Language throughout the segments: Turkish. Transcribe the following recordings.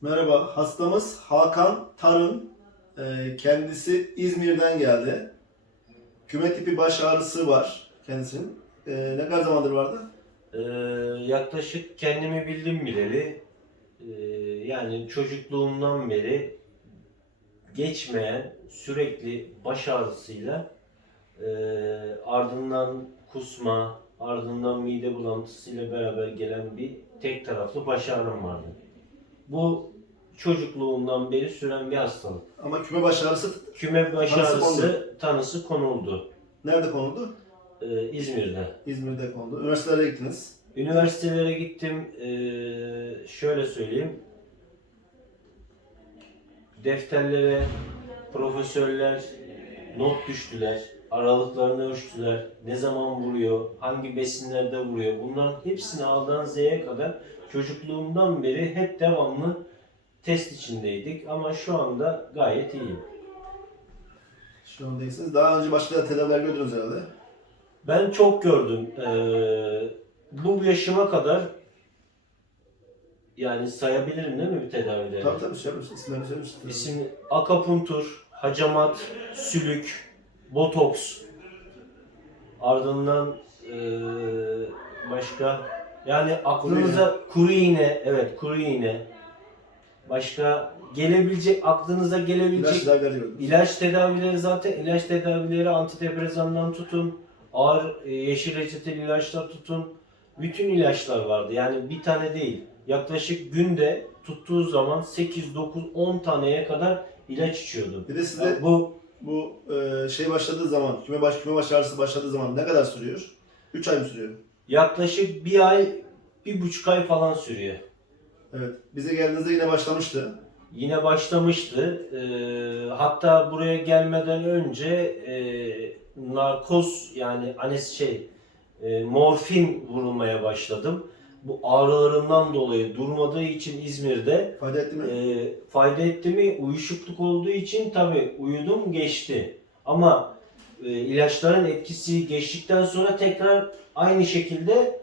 Merhaba, hastamız Hakan Tarın. Ee, Kendisi İzmir'den geldi. Küme tipi baş ağrısı var kendisinin. Ee, Ne kadar zamandır vardı? Ee, yaklaşık kendimi bildim bileli yani çocukluğumdan beri geçmeyen sürekli baş ağrısıyla ee, ardından kusma, ardından mide bulantısıyla beraber gelen bir tek taraflı baş ağrım vardı. Bu çocukluğumdan beri süren bir hastalık. Ama küme baş ağrısı Küme baş Tanısı ağrısı tanısı konuldu nerede konuldu? ee, İzmir'de. İzmir'de konuldu. Üniversitelere gittiniz. Üniversitelere gittim. Ee, şöyle söyleyeyim. Defterlere profesörler not düştüler. Aralıklarını ölçtüler. Ne zaman vuruyor, hangi besinlerde vuruyor. Bunların hepsini A'dan Z'ye kadar çocukluğumdan beri hep devamlı test içindeydik. Ama şu anda gayet iyiyim. Şu an değilsiniz. Daha önce başka tedaviler gördünüz herhalde. Ben çok gördüm. Ee, bu yaşıma kadar yani sayabilirim değil mi bir tedavileri? Tabii tabii şey yapmış, isimlerini. İsim akapuntur, hacamat, sülük, botoks. Ardından eee, başka yani aklınıza kuru iğne, evet kuru iğne. Başka gelebilecek aklınıza gelebilecek İlaç tedavileri gördünüz. İlaç tedavileri zaten ilaç tedavileri antidepresandan tutun, ağır e, yeşil reçeteli ilaçlar tutun. Bütün ilaçlar vardı. Yani bir tane değil. Yaklaşık günde tuttuğu zaman 8, 9, 10 taneye kadar ilaç içiyordum. Bir de size Bu bu e, şey başladığı zaman, küme baş, küme baş ağrısı başladığı zaman ne kadar sürüyor? 3 ay mı sürüyor? yaklaşık bir ay, bir buçuk ay falan sürüyor. Evet. Bize geldiğinizde yine başlamıştı. Yine başlamıştı. Ee, hatta buraya gelmeden önce e, narkoz yani anes şey e, morfin vurulmaya başladım. Bu ağrılarımdan dolayı durmadığı için İzmir'de Fayda etti mi? e, fayda etti mi? Uyuşukluk olduğu için tabi uyudum geçti. Ama e, ilaçların etkisi geçtikten sonra tekrar aynı şekilde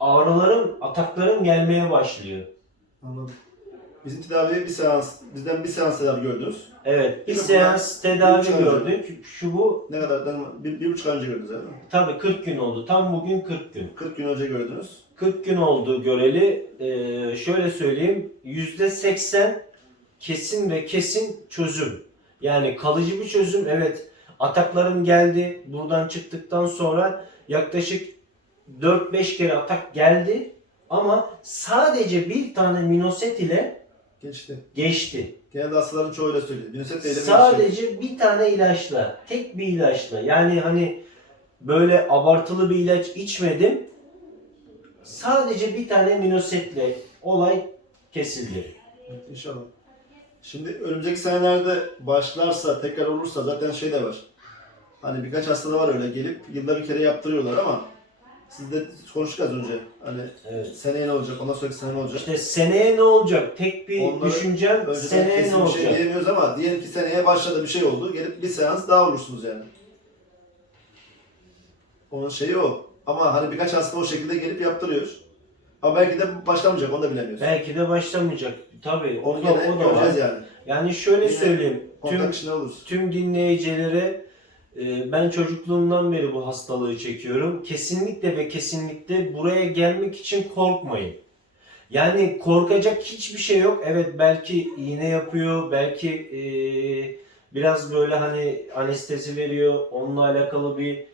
ağrılarım, ataklarım gelmeye başlıyor. Anladım. Bizim tedavi bir seans, bizden bir seans tedavi gördünüz. Evet, bir de seans tedavi buçuk ay gördük. Şu bu Ne kadar? Bir, bir buçuk ay önce gördünüz mi? tabii 40 gün oldu. Tam bugün 40 gün. 40 gün önce gördünüz. 40 gün oldu göreli. Ee, şöyle söyleyeyim. %80 kesin ve kesin çözüm. Yani kalıcı bir çözüm. Evet ataklarım geldi. Buradan çıktıktan sonra yaklaşık 4-5 kere atak geldi. Ama sadece bir tane minoset ile Geçti. geçti. Genelde hastaların çoğu öyle söylüyor. Nüset değil Sadece bir tane ilaçla, tek bir ilaçla. Yani hani böyle abartılı bir ilaç içmedim. Sadece bir tane minosetle olay kesildi. İnşallah. Şimdi önümüzdeki senelerde başlarsa, tekrar olursa zaten şey de var. Hani birkaç hastada var öyle gelip yılda bir kere yaptırıyorlar ama siz de konuştuk az önce. Hani Evet. seneye ne olacak, ondan sonraki sene ne olacak? İşte seneye ne olacak? Tek bir Onları düşüncem seneye ne kesin bir şey olacak? diyemiyoruz ama diyelim ki seneye başladı bir şey oldu. Gelip bir seans daha olursunuz yani. Onun şeyi o. Ama hani birkaç hasta o şekilde gelip yaptırıyor. Ama belki de başlamayacak onu da bilemiyoruz. Belki de başlamayacak. Tabii o Onu da, gene o da var. göreceğiz yani. Yani şöyle Yine söyleyeyim. Tüm Kontak içinde oluruz. tüm dinleyicilere e, ben çocukluğumdan beri bu hastalığı çekiyorum. Kesinlikle ve kesinlikle buraya gelmek için korkmayın. Yani korkacak hiçbir şey yok. Evet belki iğne yapıyor, belki e, biraz böyle hani anestezi veriyor. Onunla alakalı bir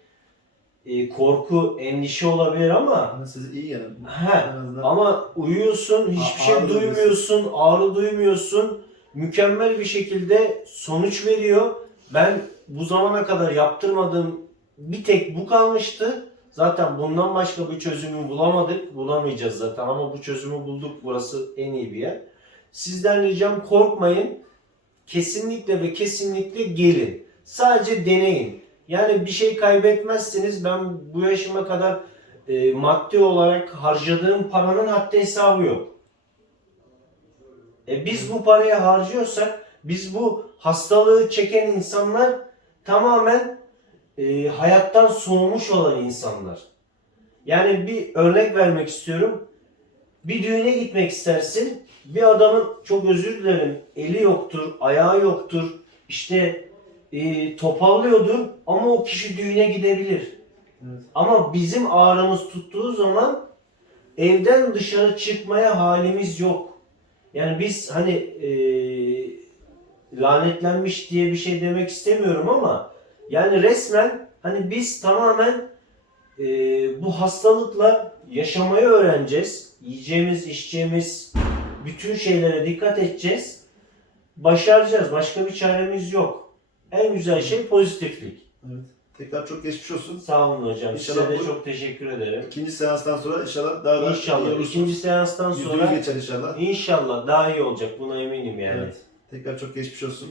e, korku, endişe olabilir ama Hani sizi iyi yani. he, En azından ama uyuyorsun, hiçbir şey ağrı duymuyorsun, ağrı duymuyorsun. Mükemmel bir şekilde sonuç veriyor. Ben bu zamana kadar yaptırmadığım bir tek bu kalmıştı. Zaten bundan başka bir çözümü bulamadık. Bulamayacağız zaten ama bu çözümü bulduk. Burası en iyi bir yer. Sizden ricam korkmayın. Kesinlikle ve kesinlikle gelin. Sadece deneyin. Yani bir şey kaybetmezsiniz. Ben bu yaşıma kadar e, maddi olarak harcadığım paranın haddi hesabı yok. E, biz bu parayı harcıyorsak biz bu hastalığı çeken insanlar tamamen e, hayattan soğumuş olan insanlar. Yani bir örnek vermek istiyorum. Bir düğüne gitmek istersin. bir adamın çok özür dilerim eli yoktur, ayağı yoktur, işte e, topallıyordur ama o kişi düğüne gidebilir. Evet. Ama bizim ağrımız tuttuğu zaman evden dışarı çıkmaya halimiz yok. Yani biz hani e, lanetlenmiş diye bir şey demek istemiyorum ama yani resmen hani biz tamamen e, bu hastalıkla yaşamayı öğreneceğiz. Yiyeceğimiz, içeceğimiz bütün şeylere dikkat edeceğiz. Başaracağız. Başka bir çaremiz yok. En güzel şey pozitiflik. Evet. Tekrar çok geçmiş olsun. Sağ olun hocam. İnşallah Size de bu- çok teşekkür ederim. İkinci seanstan sonra inşallah daha da iyi İnşallah. olursunuz. ikinci seanstan Yüzünüz sonra geçer inşallah. inşallah daha iyi olacak. Buna eminim yani. Evet. Tekrar çok geçmiş olsun.